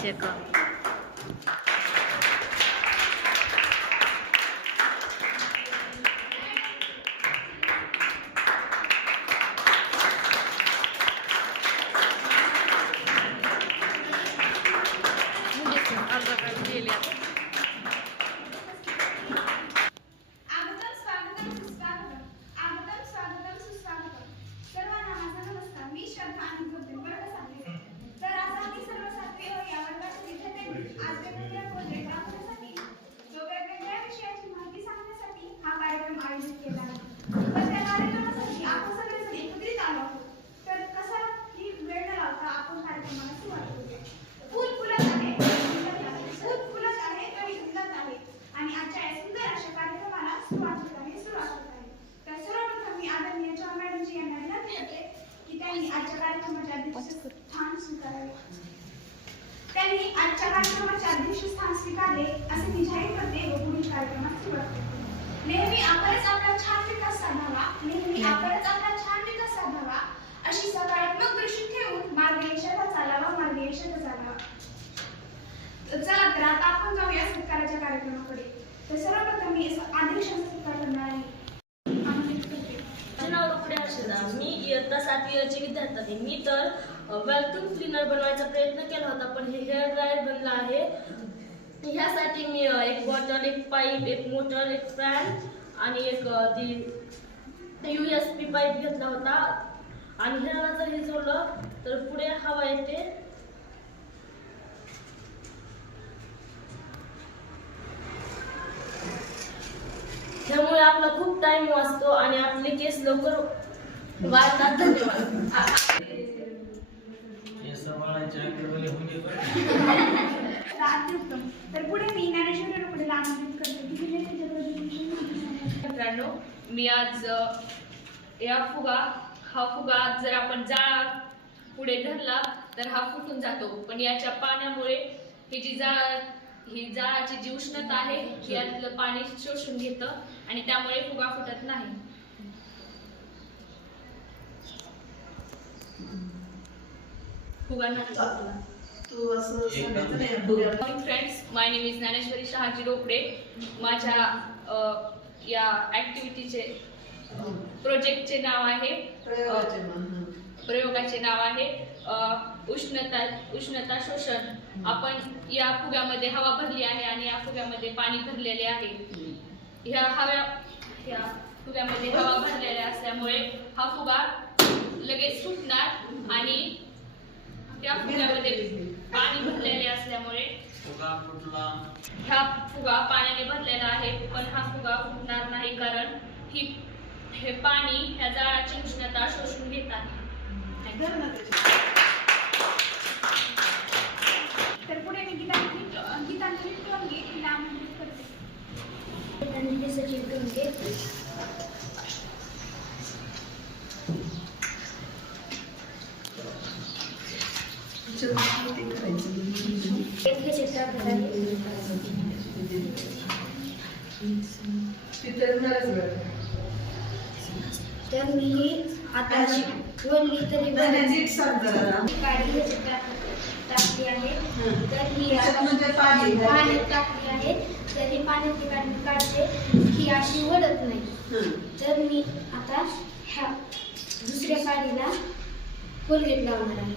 अभिषेक. त्यांनी आजच्या कार्यक्रमाचे अध्यक्षस्थान स्वीकारले असे मी जाहीर करते व पुढील कार्यक्रमात सुरुवात करते. नेहमी आपणच आपला छान विकास साधावा, नेहमी आपणच आपला छान विकास साधावा अशी सकारात्मक दृष्टी ठेवून मार्गदर्शनाला चालावा, मार्गदर्शनाला चालावा. चला तर आता आपण जाऊया सत्काराच्या कार्यक्रमाकडे. तर सर्वप्रथम मी अध्यक्षांचा सत्कार करणार आहे. मी इयत्ता 7वी विद्यार्थी आहे. मी तर व्हॅक्यूम क्लीनर बनवायचा प्रयत्न केला होता, पण हे हेअर ड्रायर बनला आहे. ह्यासाठी मी एक बॉटल, एक पाईप, एक मोटर, एक फॅन आणि एक USB पाईप घेतला होता. आणि ह्याला जर हे जोडलं तर पुढे हवा येते. त्यामुळे आपला खूप टाइम वाचतो आणि आपले केस लवकर वाढतात. धन्यवाद. तर पुढे मी ज्ञानेश्वरी आमंत्रित करते. मित्रांनो, मी आज हा फुगा जर आपण जाळ पुढे धरला तर हा फुटून जातो, पण याच्या पाण्यामुळे ही जाळाची जी उष्णता आहे ती यातलं पाणी शोषून घेतं आणि त्यामुळे फुगा फुटत नाही. Friends, my name is Dnyaneshwari Shahaji Rokade. माझ्या या ऍक्टिव्हिटीचे प्रोजेक्टचे नाव आहे, प्रयोगाचे नाव आहे उष्णता शोषण. आपण या फुग्यामध्ये हवा भरली आहे आणि या फुग्यामध्ये पाणी भरलेले आहे. या फुग्यामध्ये हवा भरलेल्या असल्यामुळे हा फुगा लगेच फुटणार आणि त्या फुग्यामध्ये पाणी भरलेले असल्यामुळे हा फुगा पाण्याने भरलेला आहे, पण हा फुगा फुटणार नाही, कारण हे पाणी ह्या जाळाची उष्णता शोषून घेत आहे. तर पुढे मी गीतांजली टोनगे तिला आमंत्रित करते. तर मी आता बोलली तरी टाकली आहे. तर ही पाण्यात टाकली आहे, तरी पाण्याची काढणी काढते, ही अशी ओढत नाही. तर मी आता ह्या दुसऱ्या काडीला कोलगेट लावणार आहे.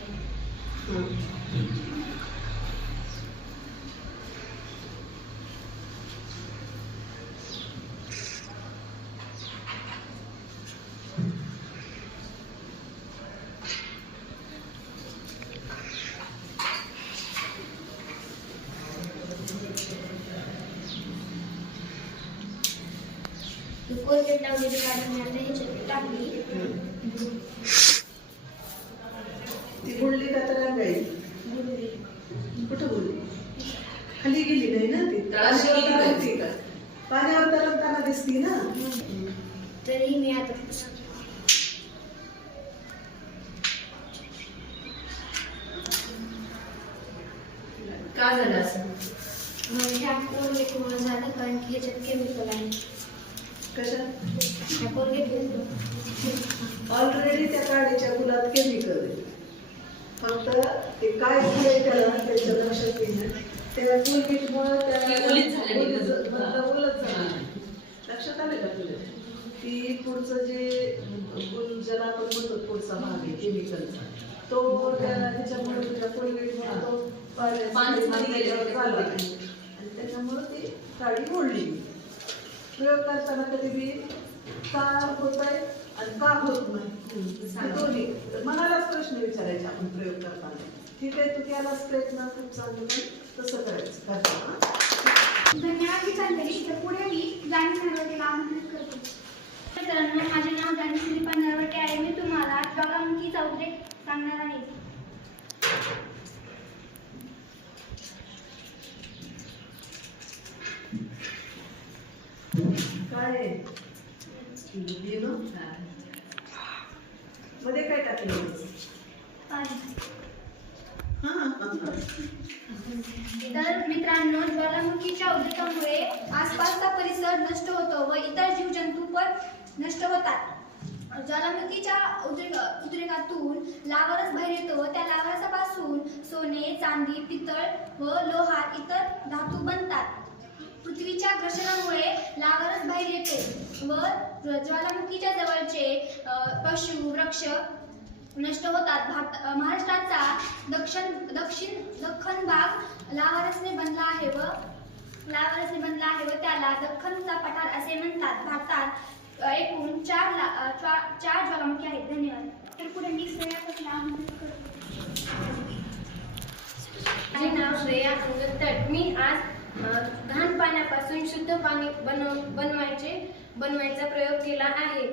कोलगेट लावलेली काढून आता ह्याच्यात टाकली. ती बुडली का तर राहील? कुठं बुडली? खाली गेली नाही ना ती, तळाशी का पाण्यावर तरंगताना दिसती ना. तरी मी आता का झालं असं? ह्या कोलगेटमुळे झालं, कारण की ह्याच्यात केमिकल आहे. कशात? ह्या कोलगेट ऑलरेडी त्या काडीच्या फुलात केमिकल आहे. फक्त ते काय झालंय त्याला त्याच्या लक्षात येईल त्या कोलगेटमुळं त्या ओलीच झालेली. ओलच झालं. लक्षात आलं का तुला की पुढचं जे ज्याला आपण म्हणतो पुढचा भाग आहे केमिकलचा तो त्याच्यामुळे तुझ्या कोलगेटमुळे तो पाण्यात झाला आणि त्याच्यामुळे ती काळी ओढली. प्रयोग करताना कधी बी का होत आहे आणि का होत नाही दोन्ही मनालाच प्रश्न विचारायचे आपण प्रयोग करताना. ठीक आहे, तू केलाच प्रयत्न खूप चांगलं तसं करायचं करताना. धन्यवाद विचारलेली. तर पुढे मी जाणीव नरवटेला आमंत्रित करते. मित्रांनो, माझे नाव जाणीव नरवटे आहे. मी तुम्हाला ज्वालामुखीचा उद्रेक सांगणार आहे. काय आहे? लिहिलं? मध्ये काय टाकलं? तर मित्रांनो, ज्वालामुखीच्या उद्रेकामुळे आसपासचा परिसर नष्ट होतो व इतर जीवजंतू पण नष्ट होतात. ज्वालामुखीच्या उद्रेकातून लावारस बाहेर येतो व त्या लावारसापासून सोने, चांदी, पितळ व लोहार इतर धातू बनतात. पृथ्वीच्या घर्षणामुळे लावारस बाहेर येते व ज्वालामुखीच्या जवळचे पशु वृक्ष नष्ट होतात. महाराष्ट्राचा दख्खन भाग लावारसने बनला आहे व त्याला दख्खनचा पठार असे म्हणतात. भारतात एकूण चार ज्वालामुखी आहेत. धन्यवाद. तर पुढे मी श्रेया कसला आमंत्रित करते. माझे नाव श्रेया अंगद तट. मी आज घाण पाण्यापासून शुद्ध पाणी बनवायचा प्रयोग केला आहे.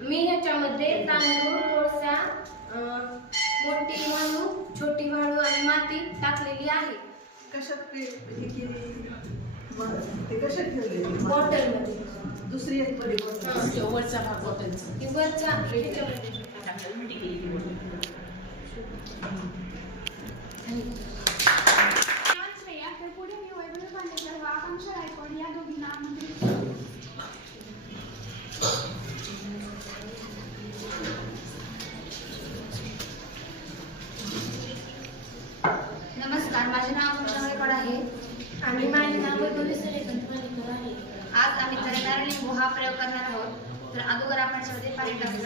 मी ह्याच्यामध्ये तांदूळ, कोळसा, मोठी वाळू, छोटी वाळू आणि माती टाकलेली आहे. कशात हे केली? ते कशात ठेवले? बॉटलमध्ये. दुसरी एक बरी बॉटल वरचा भाग बॉटलचा. वरच्या ह्याच्यामध्ये. श्रेया. तर पुढे मी वैभव पांडेकर व आकांक्षा गायकवाड या दोघींना आमंत्रित करते. नमस्कार, माझे नाव आकांक्षा गायकवाड आहे आणि माझे नाव वैभवी सूर्यकांत मालेकर आहे. आज आम्ही तळणारा लिंबू हा प्रयोग करणार आहोत. तर अगोदर आपण त्यामध्ये पाणी टाकलं.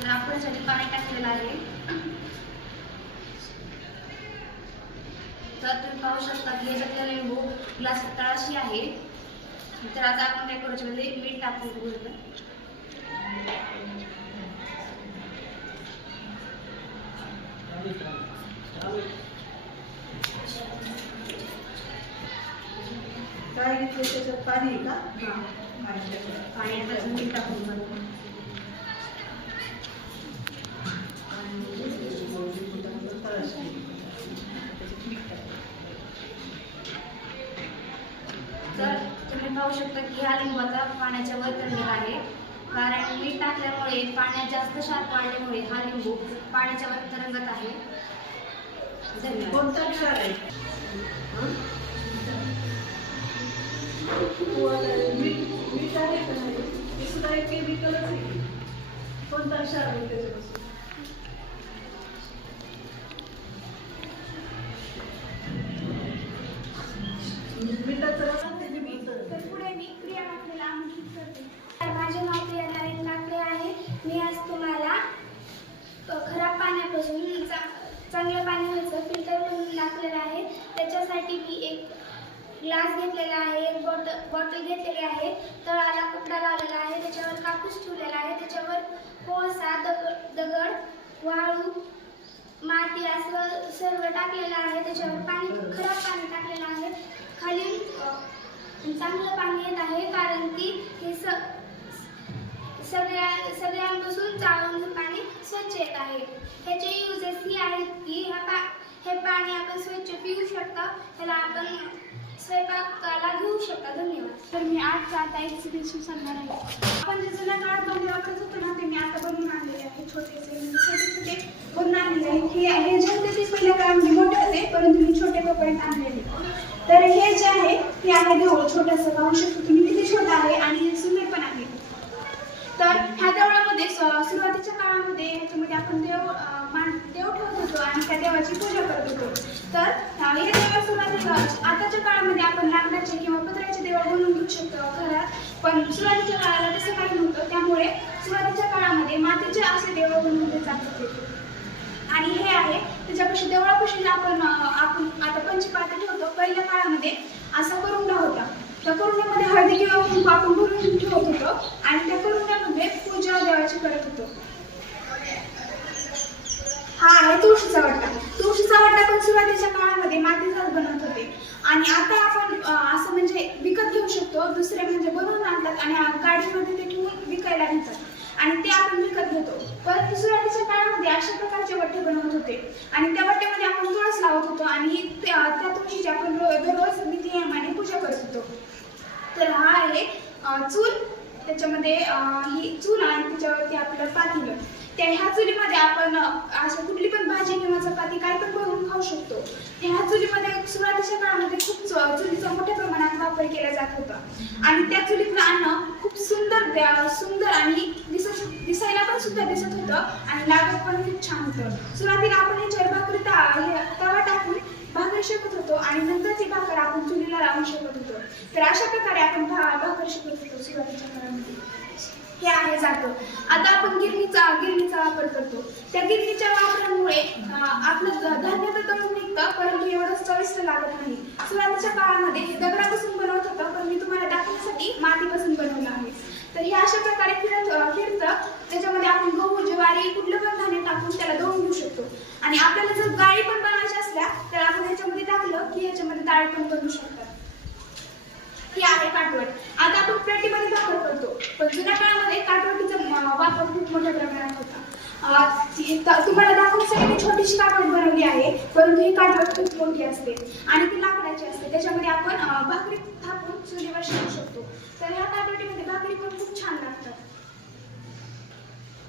तर आपण यासाठी पाणी टाकलेलं आहे. तर तुम्ही पाहू शकता की याच्यातला लिंबू ग्लास तळाशी आहे. तर आता आपण काय करू याच्यामध्ये मीठ टाकू. काय घेतलं त्याच्यात? पाणी आहे का? पाण्यात मीठ टाकून तर तुम्ही पाहू शकता की हा लिंबू आता पाण्याच्या वर तरंगला आहे. कारण मीठ टाकल्यामुळे पाण्यात जास्त क्षार वाढल्यामुळे हा लिंबू पाण्याच्या वर तरंगत आहे. धन्यवाद. कोणता क्षार आहे? मीठ आहे का नाही? हे सुद्धा एक केमिकलच आहे. कोणता क्षार आहे त्याच्यापासून? तर पुढे मी प्रिया काकलेला आमंत्रित करते. माझे नाव प्रिया नारायण काकडे आहे. मी आज तुम्हाला खराब पाण्यापासून चांगलं पाणी व्हायचं फिल्टर करून दाखवलेलं आहे. त्याच्यासाठी मी एक ग्लास घेतलेला आहे, एक बॉटल घेतलेली आहे, तळाला कपडा लावलेला आहे, त्याच्यावर कापूस ठेवलेला आहे, त्याच्यावर कोळसा, दगड, वाळू, माती असं सर्व टाकलेलं आहे. त्याच्यावर खराब पाणी टाकलेलं आहे. खाली चांगलं पाणी येत आहे कारण की हे सगळ्यांपासून चाळून पाणी स्वच्छ येत आहे. ह्याचे युजेस ही आहेत की हे पाणी आपण स्वच्छ पिऊ शकतो, ह्याला आपण स्वयंपाकाला घेऊ शकतो. धन्यवाद. तर मी आजचा आता एक रेसिपी सांगणार आहे. आपण जे जुन्या काळात भांडे वापरत होतो ना, ते मी आता बनवून आणलेले आहे. छोटे छोटे बनवून आणलेले आहे. हे जे होते ते पहिल्या काळामध्ये मोठे होते, परंतु मी छोटे कपड्यात आणलेले. तर हे जे आहे ते आहे देऊळ छोटंसं. पाहू शकतो तुम्ही किती छोटं आहे आणि सुंदर पण आहे. घरात, पण सुरुवातीच्या काळाला तसं काही नव्हतं. त्यामुळे सुरुवातीच्या काळामध्ये मातीचे असे देवळ बनवले जात होते. आणि हे आहे त्याच्यापाशी देवळापाशी आपण आता पंचपाती ठेवतो. पहिल्या काळामध्ये असा करुंडा होता. त्या करुंड्यामध्ये हळदी किंवा कुंकू आपण भरून ठेवत होतो आणि त्या करुंड्यामध्ये पूजा देवाची करत होतो. हा आहे तुळशीचा वाटा. तुळशीचा वाटा पण सुरुवातीच्या काळामध्ये मातीचाच बनवत होते आणि आता आपण असं म्हणजे विकत घेऊ शकतो. दुसरे म्हणजे बनवून आणतात आणि गाडीमध्ये ते ठेवून विकायला नेतात आणि ते आपण विकत घेतो. परंतु सुरुवातीच्या काळामध्ये अशा प्रकारचे वट्टे बनवत होते आणि त्या वट्ट्यामध्ये आपण तुळस लावत होतो आणि त्या तुळशीची आपण दररोज नित्यनेमाने पूजा करत होतो. तर हा आहे चूल. त्याच्यामध्ये ही चूल आणि त्याच्यावरती आपलं पातेलं. ह्या चुलीमध्ये आपण असं कुठली पण भाजी किंवा चपाती काही पण बनवून खाऊ शकतो. ह्या चुलीमध्ये सुरुवातीच्या काळामध्ये खूप चुलीचा मोठ्या प्रमाणात वापर केला जात होता आणि त्या चुलीतलं अन्न खूप सुंदर आणि दिसायला पण सुद्धा दिसत होतं आणि लागत पण खूप छान होतं. सुरुवातीला आपण ह्याच्यावर भाकरी तवा टाकून भाकरी शेकत होतो आणि नंतर ती भाकर आपण चुलीला लावून शेकत होतो. तर अशा प्रकारे आपण भाकर शेकत होतो सुरुवातीच्या काळामध्ये. हे आहे जातं. आता आपण गिरणीचा वापर करतो. त्या गिरणीच्या वापरामुळे आपलं धान्य तर तळून निघतं, परंतु एवढं चविष्ट लागत नाही. सुरुवातीच्या काळामध्ये हे दगडापासून बनवत होतं, पण मी तुम्हाला दाखवण्यासाठी मातीपासून बनवलं आहे. तर हे अशा प्रकारे फिरतं. त्याच्यामध्ये आपण गहू, ज्वारी कुठलं पण धान्य टाकून त्याला दळून घेऊ शकतो आणि आपल्याला जर डाळी पण बनवायच्या असल्या तर आपण ह्याच्यामध्ये टाकलं की ह्याच्यामध्ये डाळ पण बनवू शकतात. ही आहे काटवट. आता आपण पेटीमध्ये भाकर करतो, पण जुन्या काळामध्ये काटवटीचा वापर खूप मोठ्या प्रमाणात होता. तुम्हाला दाखवण्यासाठी मी छोटीशी काटवट बनवली आहे, परंतु ही काटवट खूप मोठी असते आणि ती लाकडाची असते. त्याच्यामध्ये आपण भाकरी थापून चुलीवर शिकू शकतो. तर ह्या काटवटीमध्ये भाकरी पण खूप छान लागतात.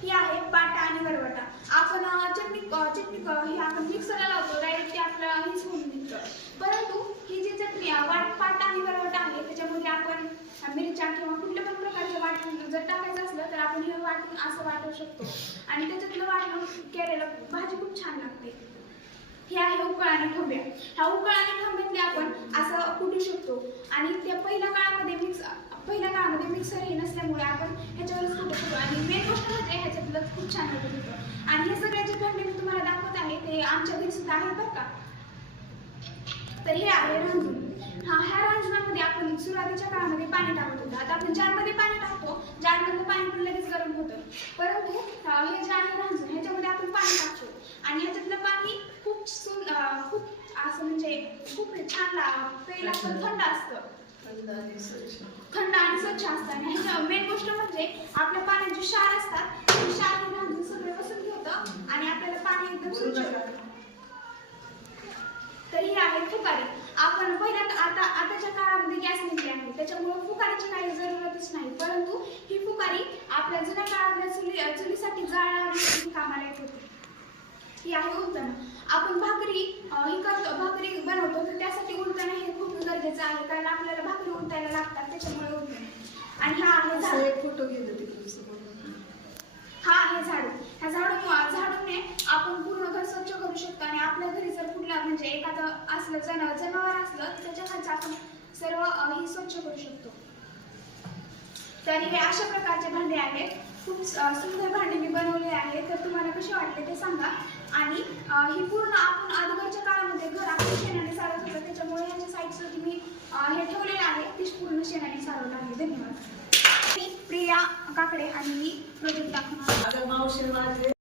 ही आहे पाटा आणि वरवटा. आपण चटणी हे आपण मिक्सरला लावतो, डायरेक्ट ते आपलं हेच होऊन निघतं. परंतु ही जी चटणी पाटा आणि वरवटा आहे त्याच्यामध्ये आपण मिरच्या किंवा कुठल्या पण प्रकारचं वाटण जर टाकायचं असलं तर आपण हे वाटून असं वाटू शकतो आणि त्याच्यातलं वाटण केलेलं भाजी खूप छान लागते. हे आहे उकळ आणि ठोंब्या. ह्या उकळ आणि ठोंब्यातले आपण असं कुटू शकतो आणि त्या पहिल्या काळामध्ये मिक्सर हे नसल्यामुळे आपण ह्याच्यावरच कुटत होतो आणि मेन गोष्ट म्हणजे ह्याच्यातलं खूप छान लागत होतं. आणि हे सगळे जे भांडे मी तुम्हाला दाखवत आहे ते आमच्या घरी सुद्धा आहेत बरं का. तर हे आहे रांजण. ह्या रांजणामध्ये आपण सुरुवातीच्या काळामध्ये पाणी टाकत होतो. आता आपण जारमध्ये पाणी टाकतो, जारमधलं पाणी पण लगेच गरम होतं, परंतु हे जे आहे रांजण ह्याच्यामध्ये आपण पाणी टाकतो आणि ह्याच्यातलं पाणी खूप असं म्हणजे खूप छान प्यायला पण थंड असतं, थंड आणि स्वच्छ असतं. आणि ह्याच्या मेन गोष्ट म्हणजे आपल्या पाण्यात जे क्षार असतात ते क्षार हे रांजण सगळे वसून घेतं आणि आपल्याला पाणी एकदम स्वच्छ लागतं. तर ही आहे फुकारी. आपण पहिल्यांदा आताच्या काळामध्ये गॅस निघले आहे त्याच्यामुळे फुकारीची काही जरूरतच नाही, परंतु ही फुकारी आपल्या जुन्या काळातल्या चुलीसाठी जाळण्यासाठी कामाला येत होती. ही आहे उलटणं. आपण भाकरी बनवतो तर त्यासाठी उलटणं हे खूप गरजेचं आहे, कारण आपल्याला भाकरी उलटायला लागतात, त्याच्यामुळे उलटणं. आणि हा आहे झाडू. फोटो घेतला. हा आहे झाडू. ह्या झाडूने आपण पूर्ण घर स्वच्छ करू शकतो आणि आपल्या घरी जर कुठला म्हणजे एखादं असलं जनावर असलं तर त्याच्या खालचं आपण सर्व ही स्वच्छ करू शकतो. तर हे अशा प्रकारचे भांडे आहेत. खूप सुंदर भांडे मी बनवले आहे. तर तुम्हाला कसे वाटले ते सांगा. आणि ही पूर्ण आपण अगोदरच्या काळामध्ये घर आपण शेणाने सारवत होतं, त्याच्यामुळे ह्याच्या साईडसाठी मी हे ठेवलेलं आहे, ते पूर्ण शेणाने सारवलं आहे. धन्यवाद. प्रिया काकडे आणि मी प्रोजेक्ट दाखवणार.